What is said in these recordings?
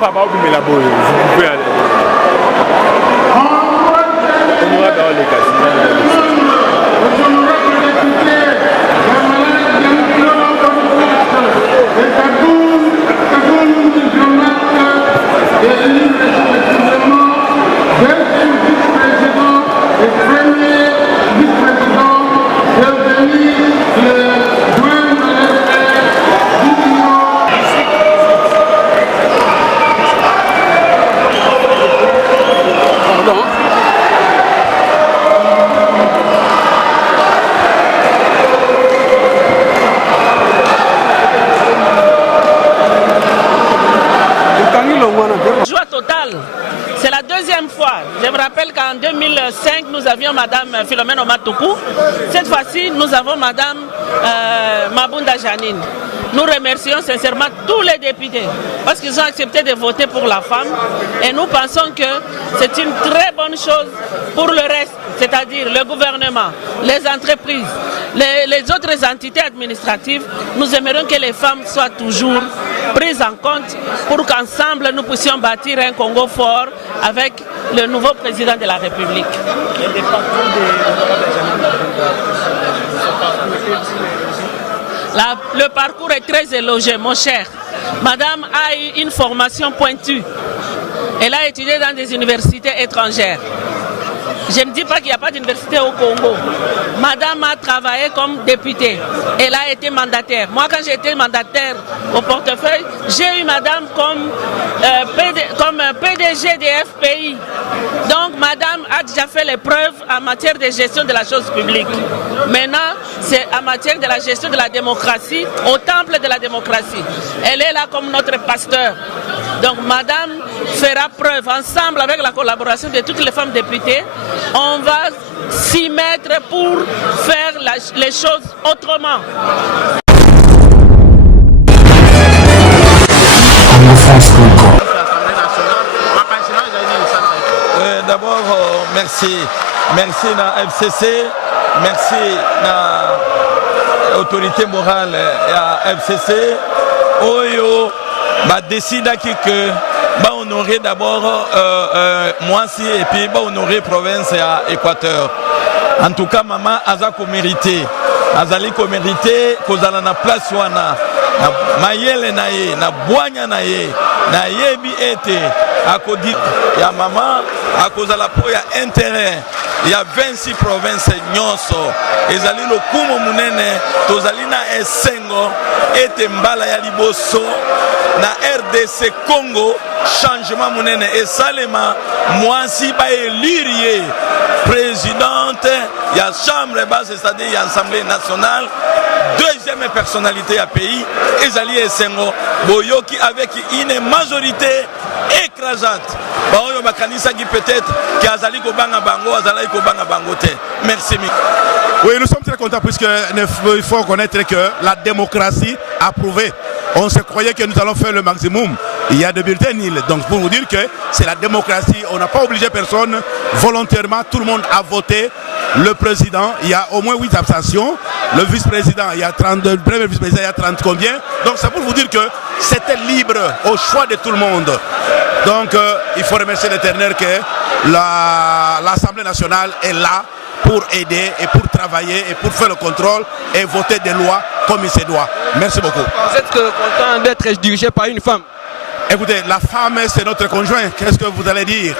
Papa, vous pouvez aller. On ira dans les casinos. Joie totale. C'est la deuxième fois. Je me rappelle qu'en 2005, nous avions Madame Philomène Omatoukou. Cette fois-ci, nous avons Madame Mabunda Janine. Nous remercions sincèrement tous les députés parce qu'ils ont accepté de voter pour la femme et nous pensons que c'est une très bonne chose pour le reste, c'est-à-dire le gouvernement, les entreprises, les autres entités administratives. Nous aimerions que les femmes soient toujours prises en compte pour qu'ensemble nous puissions bâtir un Congo fort avec le nouveau président de la République. Le parcours est très élogieux, mon cher. Madame a eu une formation pointue. Elle a étudié dans des universités étrangères. Je ne dis pas qu'il n'y a pas d'université au Congo. Madame a travaillé comme députée. Elle a été mandataire. Moi, quand j'étais mandataire au portefeuille, j'ai eu madame comme PDG des FPI. Donc, madame a déjà fait les preuves en matière de gestion de la chose publique. Maintenant, c'est en matière de la gestion de la démocratie, au temple de la démocratie. Elle est là comme notre pasteur. Donc, madame fera preuve ensemble avec la collaboration de toutes les femmes députées. On va s'y mettre pour faire les choses autrement. D'abord, merci. Merci à FCC, merci à l'autorité morale et à FCC. Oyo, décide que honorer d'abord Moissi et puis honorer province à Équateur. En tout cas, maman Azako mérité. Azaliko mérité, kozala na place wana. Na mayele na ye, na boanya na ye, na yebi ete akodi ya maman akozala po ya intérêt. Il y a 26 provinces nyonso. Ezali lokumo munene, tozali na esengo ete mbala ya liboso na RDC Congo changement munene et salema Moissi ba élire présidente ya chambre basse, c'est-à-dire ya assemblée nationale, deuxième personnalité à pays ezali esengo boyoki avec une majorité écrasante. Baoyo bakanisa qui peut-être qui azali ko banga bango azali ko banga bango te. Merci. Oui, nous sommes très contents puisque il faut reconnaître que la démocratie a prouvé. On se croyait que nous allons faire le maximum. Il y a des bulletins nuls. Donc pour vous dire que c'est la démocratie, on n'a pas obligé personne. Volontairement, tout le monde a voté. Le président, il y a au moins 8 abstentions. Le vice-président, il y a 32. Le premier vice-président, il y a 30 combien. Donc c'est pour vous dire que c'était libre au choix de tout le monde. Donc il faut remercier l'Éternel que l'Assemblée nationale est là pour aider et pour travailler et pour faire le contrôle et voter des lois comme il se doit. Merci beaucoup. Vous êtes content d'être dirigé par une femme? Écoutez, la femme c'est notre conjoint. Qu'est-ce que vous allez dire?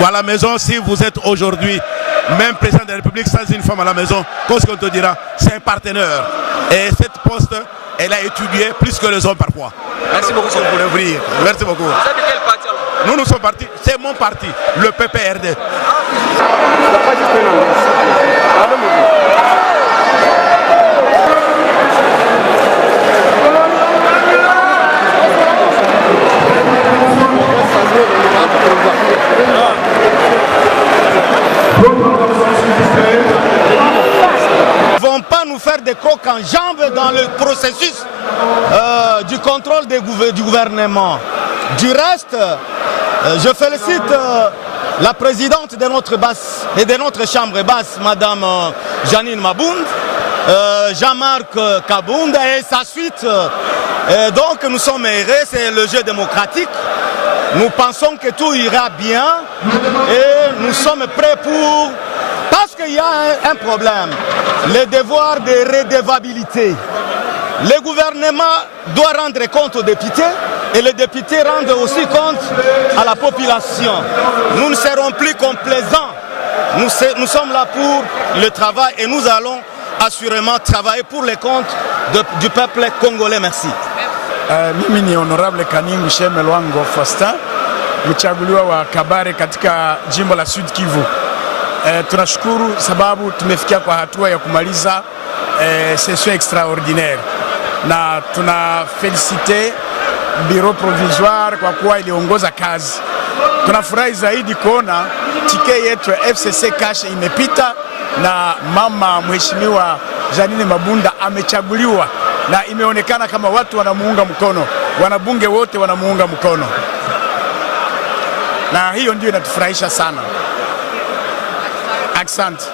Ou à la maison, si vous êtes aujourd'hui même président de la République sans une femme à la maison, qu'est-ce qu'on te dira? C'est un partenaire. Et cette poste, elle a étudié plus que les hommes parfois. Merci beaucoup. Pour l'ouvrir. Merci beaucoup. Vous êtes de quel parti alors? Nous sommes partis, c'est mon parti, le PPRD. nous faire des crocs en jambes dans le processus du contrôle du gouvernement. Du reste, je félicite la présidente de notre basse et de notre chambre basse, Madame Janine Mabound, Jean-Marc Kabound et sa suite. Donc nous sommes heureux, c'est le jeu démocratique. Nous pensons que tout ira bien et nous sommes prêts pour... Parce qu'il y a un problème, le devoir de redevabilité. Le gouvernement doit rendre compte aux députés et les députés rendent aussi compte à la population. Nous ne serons plus complaisants. Nous sommes là pour le travail et nous allons assurément travailler pour les comptes du peuple congolais. Merci. Mimi ni honorable Kaningu Sheme Lwango Faustin, mchaguliwa wa Kabare katika jimbo la Sud Kivu. Tunashukuru sababu tumefikia kwa hatua ya kumaliza session extraordinaire na tuna felicite bureau provisoire kwa kuwa iliongoza kazi. Tunafurahi zaidi kuona tike yetu ya FCC cash imepita na mama mheshimiwa Janine Mabunda amechaguliwa na imeonekana kama watu wanamuunga mkono, wanabunge wote wanamuunga mkono, na hiyo ndio inatufurahisha sana. Asante.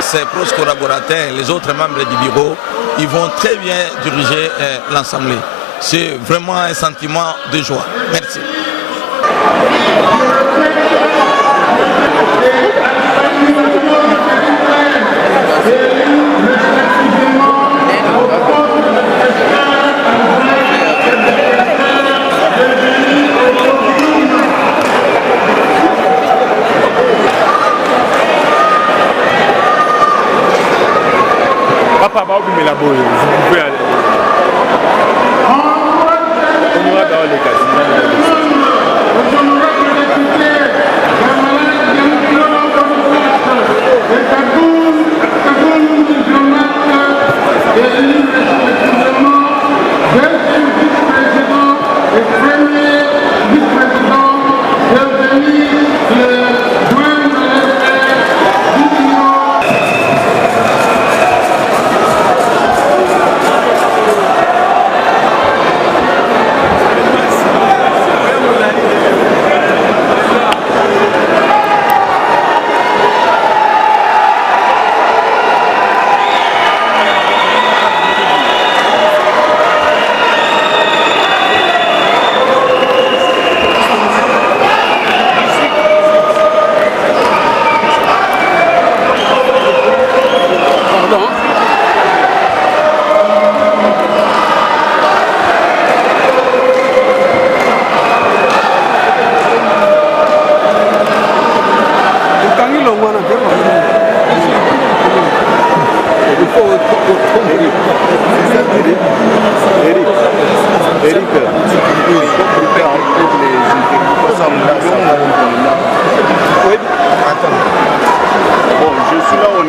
Ses proches collaborateurs, les autres membres du bureau, ils vont très bien diriger l'Assemblée. C'est vraiment un sentiment de joie. Merci. Papa, vous pouvez aller. On va dans les casinos.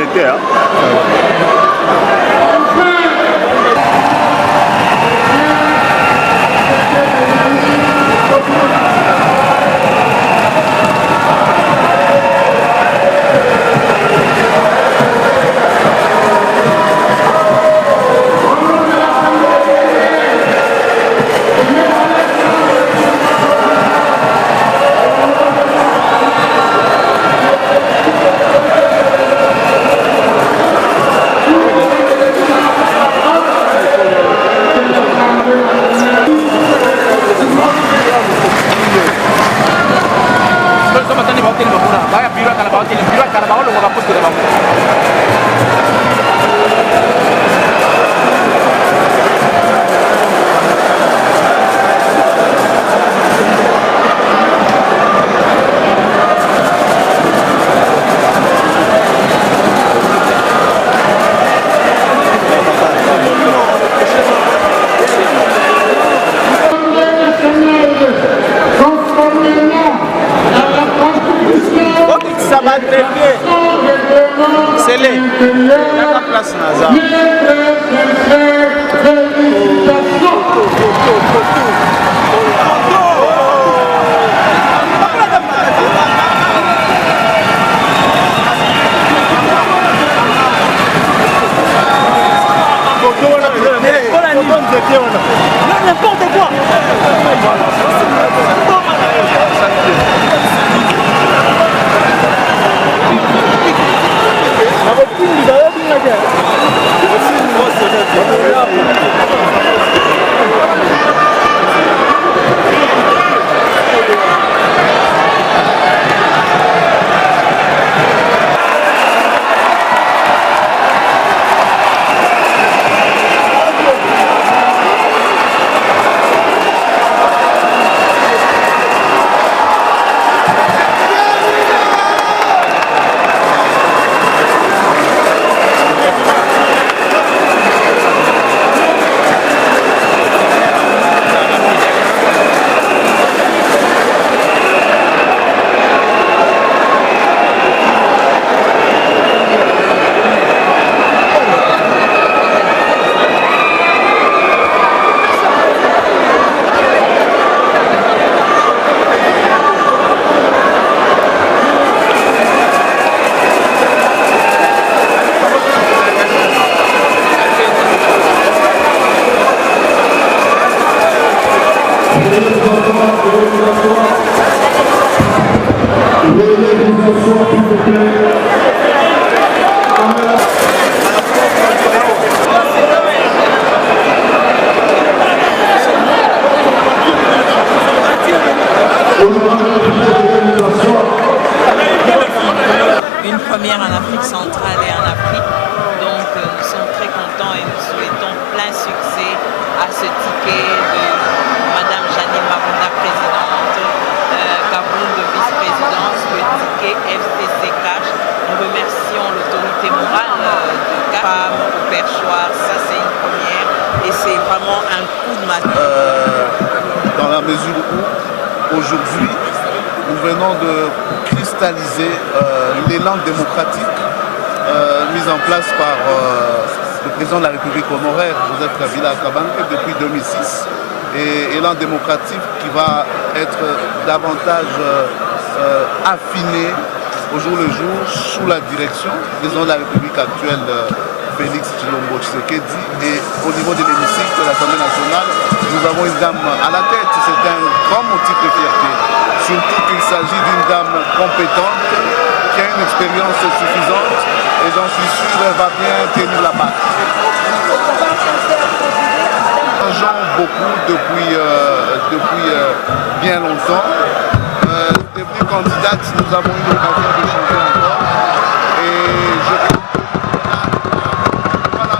l'été. Hein. Ça va très bien. C'est les. Il y a la place Nazar. N'importe quoi. Une première en Afrique centrale et en Afrique. Donc nous sommes très contents et nous souhaitons plein succès à ce ticket de Madame Janine Mabunda, présidente, Kaboum de vice-présidence, le ticket FCC Cash. Nous remercions l'autorité morale de CAPAM au perchoir. Ça c'est une première et c'est vraiment un coup de main. Dans la mesure où aujourd'hui nous venons de cristalliser l'élan démocratique mis en place par le président de la République comorienne, Joseph Kabila Kabange, depuis 2006. Et élan démocratique qui va être davantage affiné au jour le jour sous la direction du président de la République actuelle, Félix Tshilombo Tshisekedi. Et au niveau de l'hémicycle de l'Assemblée nationale, nous avons une dame à la tête. C'est un grand motif de fierté. Surtout qu'il s'agit d'une dame compétente, qui a une expérience suffisante et j'en suis sûr elle va bien tenir la barre. Nous changeons beaucoup depuis bien longtemps. Devenue candidate, nous avons eu l'occasion de changer encore. Et je pense voilà,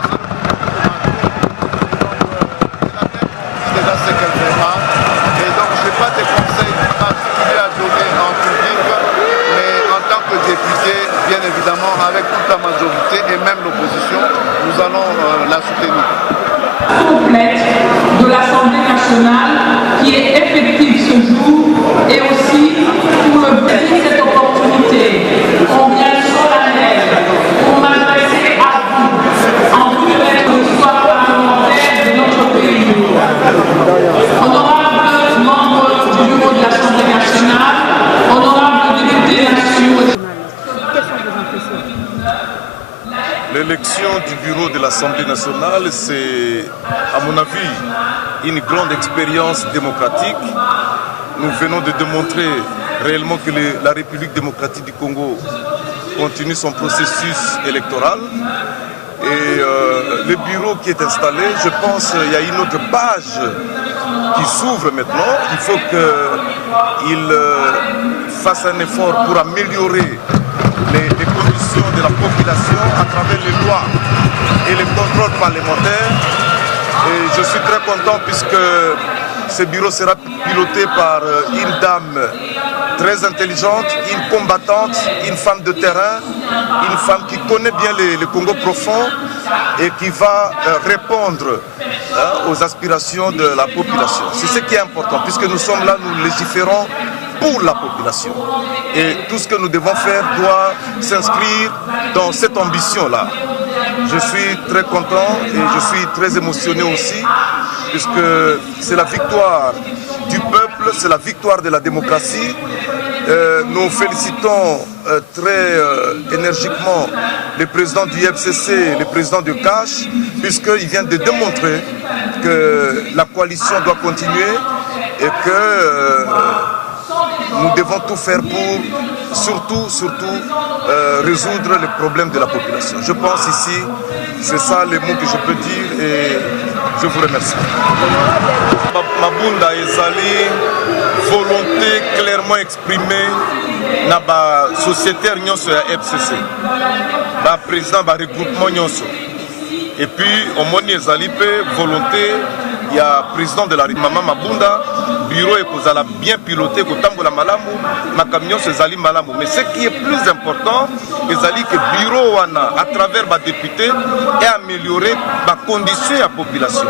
déjà ce qu'elle fera. Et donc je n'ai pas de conseils particuliers à donner en public, mais en tant que député, bien évidemment, avec toute la majorité et même l'opposition, nous allons la soutenir. Complète de l'Assemblée nationale qui est effective ce jour et aussi pour le plaisir de cette opportunité, combien solennelle, pour L'élection du bureau de l'Assemblée nationale, c'est, à mon avis, une grande expérience démocratique. Nous venons de démontrer réellement que la République démocratique du Congo continue son processus électoral. Et le bureau qui est installé, je pense qu'il y a une autre page qui s'ouvre maintenant. Il faut qu'il fasse un effort pour améliorer les conditions de la population à travers les lois et les contrôles parlementaires. Et je suis très content puisque ce bureau sera piloté par une dame très intelligente, une combattante, une femme de terrain, une femme qui connaît bien le Congo profond et qui va répondre aux aspirations de la population. C'est ce qui est important, puisque nous sommes là, nous légiférons pour la population. Et tout ce que nous devons faire doit s'inscrire dans cette ambition-là. Je suis très content et je suis très émotionné aussi, puisque c'est la victoire du peuple, c'est la victoire de la démocratie. Nous félicitons très énergiquement le président du FCC, le président de CACH, puisqu'il vient de démontrer que la coalition doit continuer et que nous devons tout faire pour surtout résoudre les problèmes de la population. Je pense ici, c'est ça les mots que je peux dire et je vous remercie. Mabunda ezali volonté clairement exprimée na ba sociétaire nyonso ya FCC, ba président ba regroupement nyonso. Et puis omoni ezali pe volonté il y a président de la Mama Mabunda, bureau et kozala bien piloté, kotambola malamu, makamyon se zali malamu. Mais ce qui est plus important, ezali que bureau wana, à travers les députés, et améliorer les conditions à la population.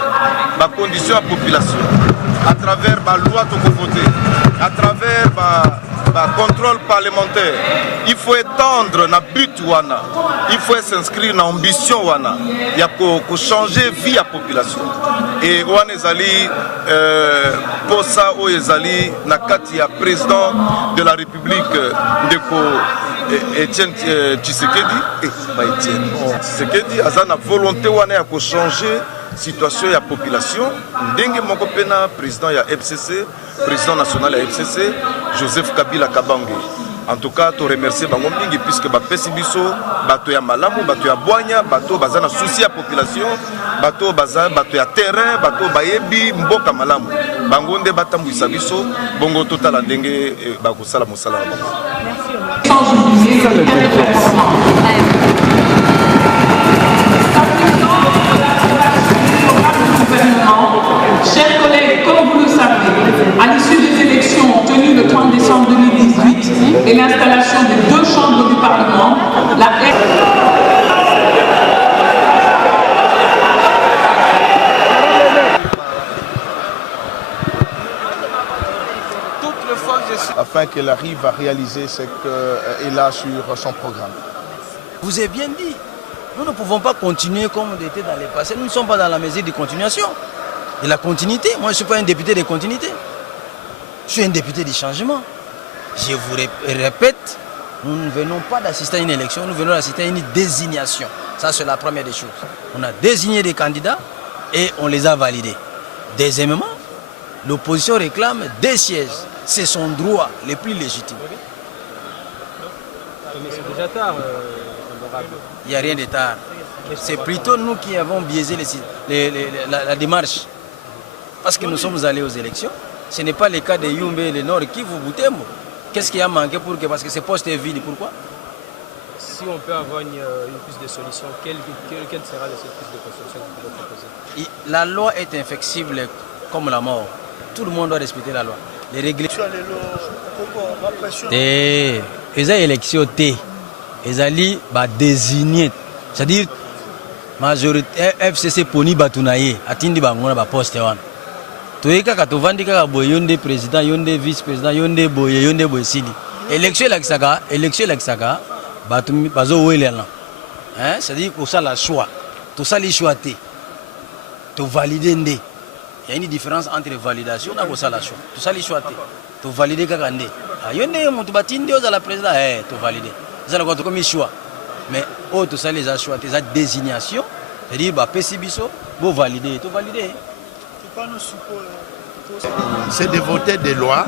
Les conditions à la population. À travers la loi de voter, à travers le contrôle parlementaire. Il faut étendre na but wana. Il faut s'inscrire dans l'ambition wana. Il y a pour changer vie à la population. Et wana ezali pour ça o ezali na kati ya président de la République ndeko Etienne Tshisekedi Tshisekedi aza na volonté wana ya ko changer situation ya population ndenge moko pena président ya FCC, président national ya FCC Joseph Kabila Kabange. En tout cas, to remercier bango mingi puisque ba pesi biso bato ya malamu, bato ya boanya, bato baza na souci ya population, bato baza bato ya terrain, bato bayebi mboka malamu. Bango nde batambwisa biso bongo totala ndenge bakosala mosala na bango. Chers collègues, comme vous le savez, à l'issue des élections tenues le 30 décembre 2018 et l'installation des 2 chambres du Parlement, afin qu'elle arrive à réaliser ce qu'elle a sur son programme. Vous avez bien dit, nous ne pouvons pas continuer comme on était dans les passés. Nous ne sommes pas dans la mesure de continuation. De la continuité. Moi, je ne suis pas un député de continuité. Je suis un député du changement. Je vous répète, nous ne venons pas d'assister à une élection, nous venons d'assister à une désignation. Ça, c'est la première des choses. On a désigné des candidats et on les a validés. Deuxièmement, l'opposition réclame des sièges. C'est son droit le plus légitime. Mais c'est déjà tard, honorable. Il n'y a rien de tard. C'est plutôt nous qui avons biaisé la démarche. Parce que nous sommes allés aux élections. Ce n'est pas le cas de Yumbe et le Nord qui vous boutez. Qu'est-ce qui a manqué pour que, parce que ce poste est vide, pourquoi? Si on peut avoir une piste de solution, quelle sera cette piste de solution que vous pouvez proposer? La loi est inflexible comme la mort. Tout le monde doit respecter la loi. Les règles. Et les élections, ils allaient désigner. C'est-à-dire, majorité FCC poni batunaye, atindi bangona ba poste wana. Toyeka katovandi kaka boye yonde président, yonde vice-président, yonde boye sili. Élection la kisaka, batumi bazo welana. Hein, c'est-à-dire que ça la choix. Tout ça les choix té. To valider ndé. Il y a une différence entre validation et ça la choix. Tout ça les choix té. To valider kaka ndé. Yonde mutu batindi oza la président, to valider. Ça la quoi comme choix. mais tout ça les a choix, les désignation, c'est-à-dire PC Bisso, vous validez, tout valider. C'est de voter des lois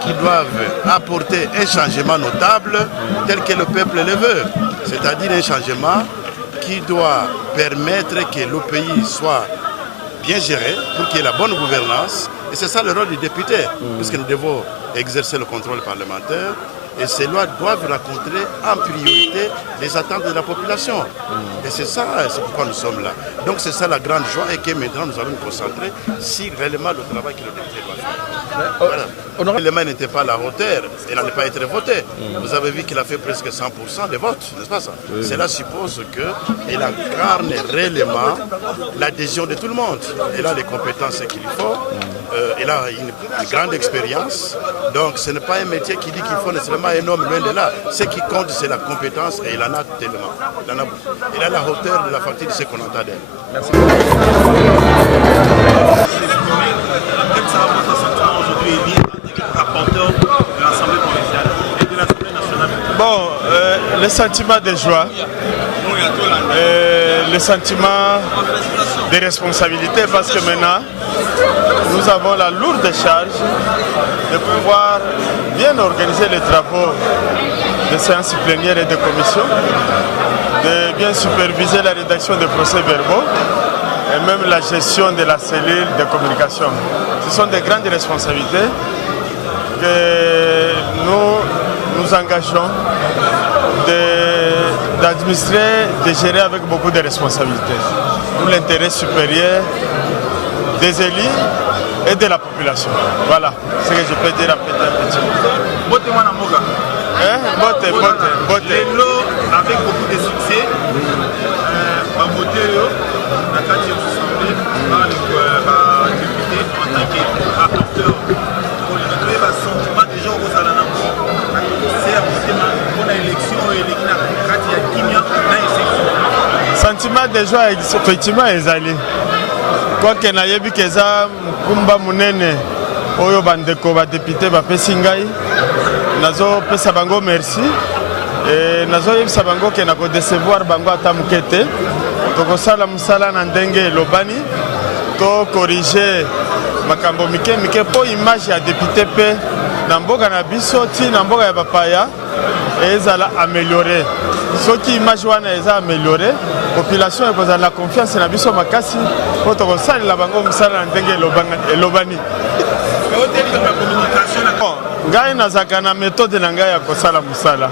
qui doivent apporter un changement notable tel que le peuple le veut. C'est-à-dire un changement qui doit permettre que le pays soit bien géré pour qu'il y ait la bonne gouvernance. Et c'est ça le rôle du député, puisque nous devons exercer le contrôle parlementaire. Et ces lois doivent rencontrer en priorité les attentes de la population. Et c'est ça, c'est pourquoi nous sommes là. Donc c'est ça la grande joie et que maintenant nous allons nous concentrer sur réellement le travail que le député doit faire. Voilà. L'élément n'était pas à la hauteur, il n'allait pas être voté. Vous avez vu qu'il a fait presque 100% des votes, n'est-ce pas ça? Cela suppose qu'il incarne réellement l'adhésion de tout le monde. Il a les compétences qu'il faut, il a une grande expérience. Donc ce n'est pas un métier qui dit qu'il faut nécessairement un homme loin de là. Ce qui compte, c'est la compétence et il en a tellement. Il a la hauteur de la facture de ce qu'on entend d'elle. Merci. Quel sera votre sentiment aujourd'hui, rapporteur de l'Assemblée provinciale et de l'Assemblée nationale? Bon, le sentiment de joie, le sentiment de responsabilité, parce que maintenant, nous avons la lourde charge de pouvoir bien organiser les travaux de séances plénières et de commissions, de bien superviser la rédaction des procès-verbaux et même la gestion de la cellule de communication. Ce sont des grandes responsabilités que nous nous engageons d'administrer, de gérer avec beaucoup de responsabilités pour l'intérêt supérieur des élus et de la population. Voilà ce que je peux dire en petit. Bote wana moga. Bote. Lelo avec beaucoup de succès. Babote yo na kati ya assemblée par les députés en tant que rapporteur. Pour les retrouver le sentiment des gens aux alana. C'est pour la élection et les kati ya kimia na ese. Sentiment de joie effectivement ezali. Quoique nayebi keza kumba munene oyo bandeko ba député bapesi ngai nazo pesa bango merci et nazo yebisa bango ke na ko décevoir bango ata mukete tokosala musala na ndenge lobani to corriger makambo mike po image ya député pe na mboka na biso ti na mboka ya bapaya ezala améliorer soki image wana eza améliorer population ekozala la confiance na biso makasi po tokosalela bango mosala na ndenge elobani. Ngai nazalaka na méthode na ngai ya kosala mosala.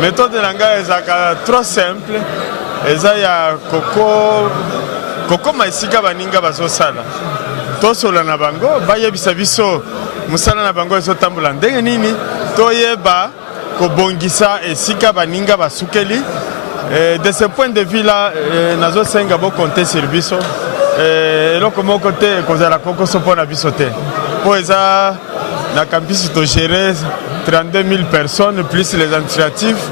Méthode na ngai ezalaka trop simple, eza ya kokoma esika baninga bazosala tosola na bango bayebisa biso mosala na bango ezotambola ndenge nini toyeba kobongisa esika baninga basukeli. De ce point de vue là, nazo senga bo compter sur biso. Eloko moko te kozala kokoso mpona biso te. Po eza na campus to gérer 32 000 personnes plus les administratifs,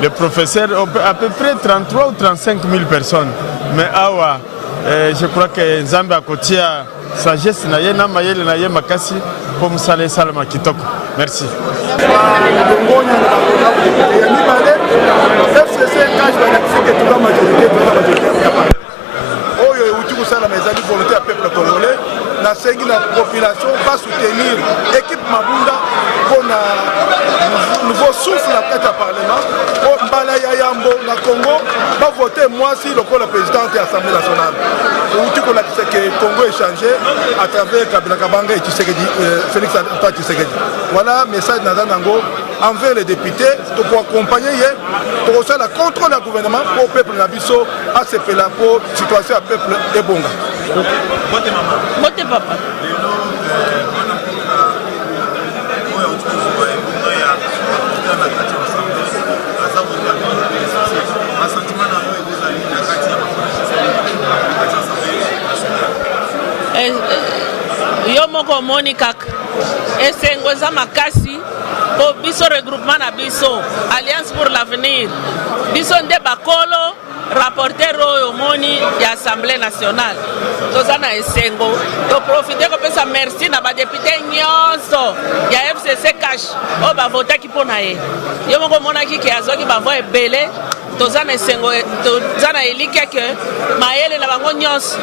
les professeurs, à peu près 33 ou 35 000 personnes. Mais awa, je crois que Nzambe akotia sagesse na ye na mayele na ye makasi po musala esalama kitoko. Merci. Oyo euti kosala ezali volonté ya peuple congolais nasengi na population va soutenir équipe Mabunda mpona nouveau souffle na kati ya parlement po mbala ya yambo na Congo bavote mwasi lokola présidente ya assemblée nationale euti kolakisa ke Congo échangé à travers Kabila Kabanga et Tshisekedi, Félix Antoine Tshisekedi. Voilà message naza nango envers les députés pour accompagner la contrôle du gouvernement pour le peuple na biso asepela pour situation à peuple ebonga. Bote papa. Yo moko moni kaka esengo eza makasi po biso regroupement na biso Alliance pour l'avenir biso nde bakolo rapporteur oyo moni ya Assemblée nationale toza na esengo to profiter kopesa merci na badepute nyonso ya FCC cash oyo bavotaki mpo na ye yo moko monaki ke azwaki bavoix ebele toza na esengo toza na elike ke mayele na bango nyonso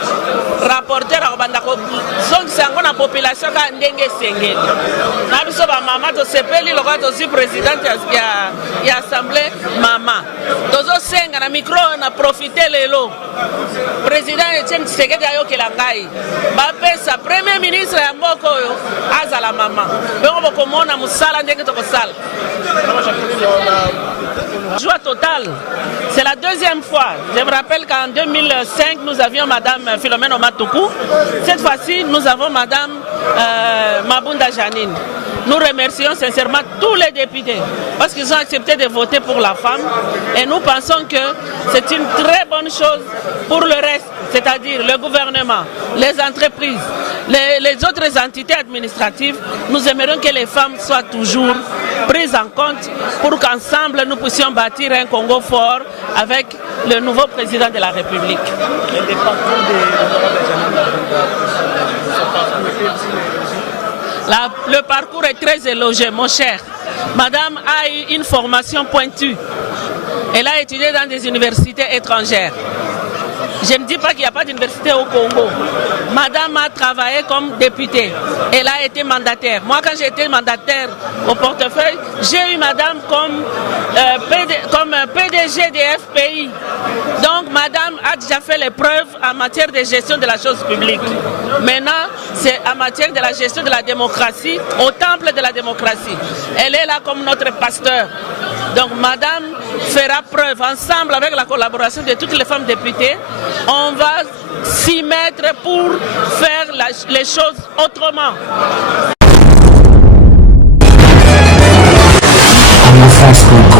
rapporteur akobanda kozongisa yango na population kaka ndenge esengeli. Na biso bamama tosepeli lokola tozwi présidente ya assemblée mama tozosenga na micro na profite lelo président Etienne Tshisekedi ayokela ngai bapesa premier ministre ya mboka oyo azala mama bongo bokomona mosala ndenge tokosala. Joie totale. C'est la deuxième fois. Je me rappelle qu'en 2005, nous avions Madame Philomène Matoukou. Cette fois-ci, nous avons Madame Mabounda Janine. Nous remercions sincèrement tous les députés parce qu'ils ont accepté de voter pour la femme et nous pensons que c'est une très bonne chose pour le reste, c'est-à-dire le gouvernement, les entreprises, les autres entités administratives. Nous aimerions que les femmes soient toujours prises en compte pour qu'ensemble nous puissions bâtir un Congo fort avec le nouveau président de la République. Le parcours est très élogieux, mon cher. Madame a eu une formation pointue. Elle a étudié dans des universités étrangères. Je ne dis pas qu'il n'y a pas d'université au Congo. Madame a travaillé comme députée. Elle a été mandataire. Moi, quand j'étais mandataire au portefeuille, j'ai eu madame comme PDG des FPI. Donc, madame a déjà fait les preuves en matière de gestion de la chose publique. Maintenant, c'est en matière de la gestion de la démocratie, au temple de la démocratie. Elle est là comme notre pasteur. Donc, madame fera preuve, ensemble avec la collaboration de toutes les femmes députées, on va s'y mettre pour faire les choses autrement.